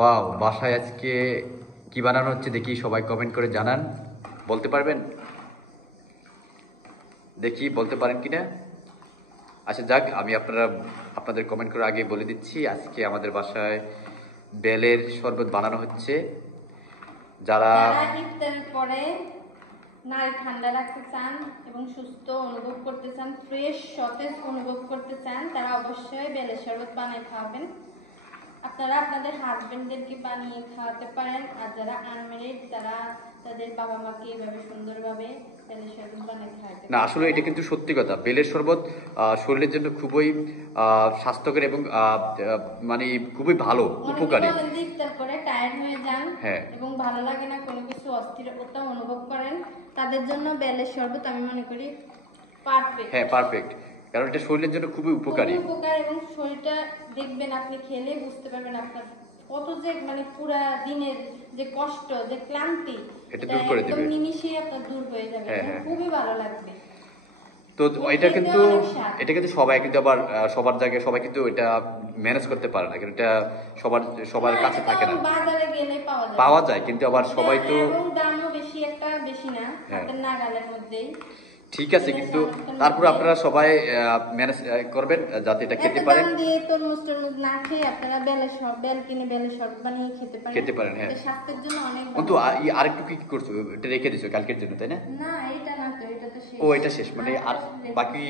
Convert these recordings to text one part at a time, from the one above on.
Wow, বাসায় আজকে কি বানানো হচ্ছে দেখি, সবাই কমেন্ট করে জানান। বলতে পারবেন? দেখি বলতে পারেন কিনা। আচ্ছা যাক, আমি আপনাদের কমেন্ট করে আগে বলে দিচ্ছি, আজকে আমাদের বাসায় বেলের শরবত বানানো হচ্ছে। যারা যারা ইফতারের পরে নারী ঠান্ডা রাখতে চান এবং সুস্থ অনুভব করতে চান, ফ্রেশ সতেজ অনুভব করতে চান, তারা অবশ্যই বেলের শরবত বানিয়ে খাওয়াবেন। আপনারা আপনাদের হাজবেন্ডদেরকে বানিয়ে খাওয়াতে পারেন, আর যারা আনমেরিড তারা তাদের বাবা মাকে এইভাবে সুন্দরভাবে বেলের শরবত বানিয়ে খাওয়াতে না, আসলে এটা কিন্তু সত্যি কথা। বেলের শরবত শরীরের জন্য খুবই স্বাস্থ্যকর এবং মানে খুবই ভালো, উপকারী। ইফতার করে টায়ার্ড হয়ে যান হ্যাঁ, এবং ভালো লাগে না, কোনো কিছু অস্থিরতা অনুভব করেন, তাদের জন্য বেলের শরবত আমি মনে করি পারফেক্ট। হ্যাঁ, পারফেক্ট। কারণ এটা শরীরের জন্য খুবই উপকারী। খুবই উপকার, এবং শরীরটা দেখবেন আপনি খেলে বুঝতে পারবেন আপনার কত যে মানে পুরা দিনের যে কষ্ট, যে ক্লান্তি, এটা দূর করে একদম দিবে। নিমিষেই আপনার দূর হয়ে যাবে। হ্যাঁ, হ্যাঁ। খুবই ভালো লাগবে। তো এটা কিন্তু সবাই কিন্তু আবার সবার জায়গায় সবাই কিন্তু এটা ম্যানেজ করতে পারে না, কারণ এটা সবার হ্যাঁ, কাছে এটা থাকে না। বাজারে গেলে পাওয়া যায়। পাওয়া যায়, কিন্তু আবার সবাই তো এবং দামও বেশি না, হ্যাঁ। হাতের নাগালের মধ্যেই। ঠিক আছে, কিন্তু তারপর আপনারা সবাই ম্যানেজ করবেন যাতে এটা খেতে এত পারেন। দাম দিয়ে তরমুজ না খেয়ে আপনারা বেল কিনে বেলের শরবত বানিয়ে খেতে পারেন। হ্যাঁ। এটা স্বাস্থ্যের জন্য অনেক কিন্তু ভালো। আরেকটু কি করছো, এটা রেখে দিছো কালকের জন্য, তাই না? না, এটা না তো, এটা তো শেষ। ও, এটা শেষ, মানে আর বাকি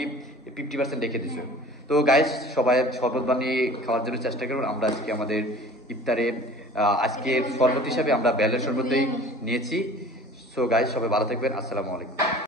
50% রেখে দিছো। তো গাইস, সবাই শরবত বানিয়ে খাওয়ার জন্য চেষ্টা করুন। আমরা আজকে আমাদের ইফতারে আজকের শরবত হিসাবে আমরা বেলের শরবতই নিয়েছি। সো গাইস, সবাই ভালো থাকবেন। আসসালামু আলাইকুম।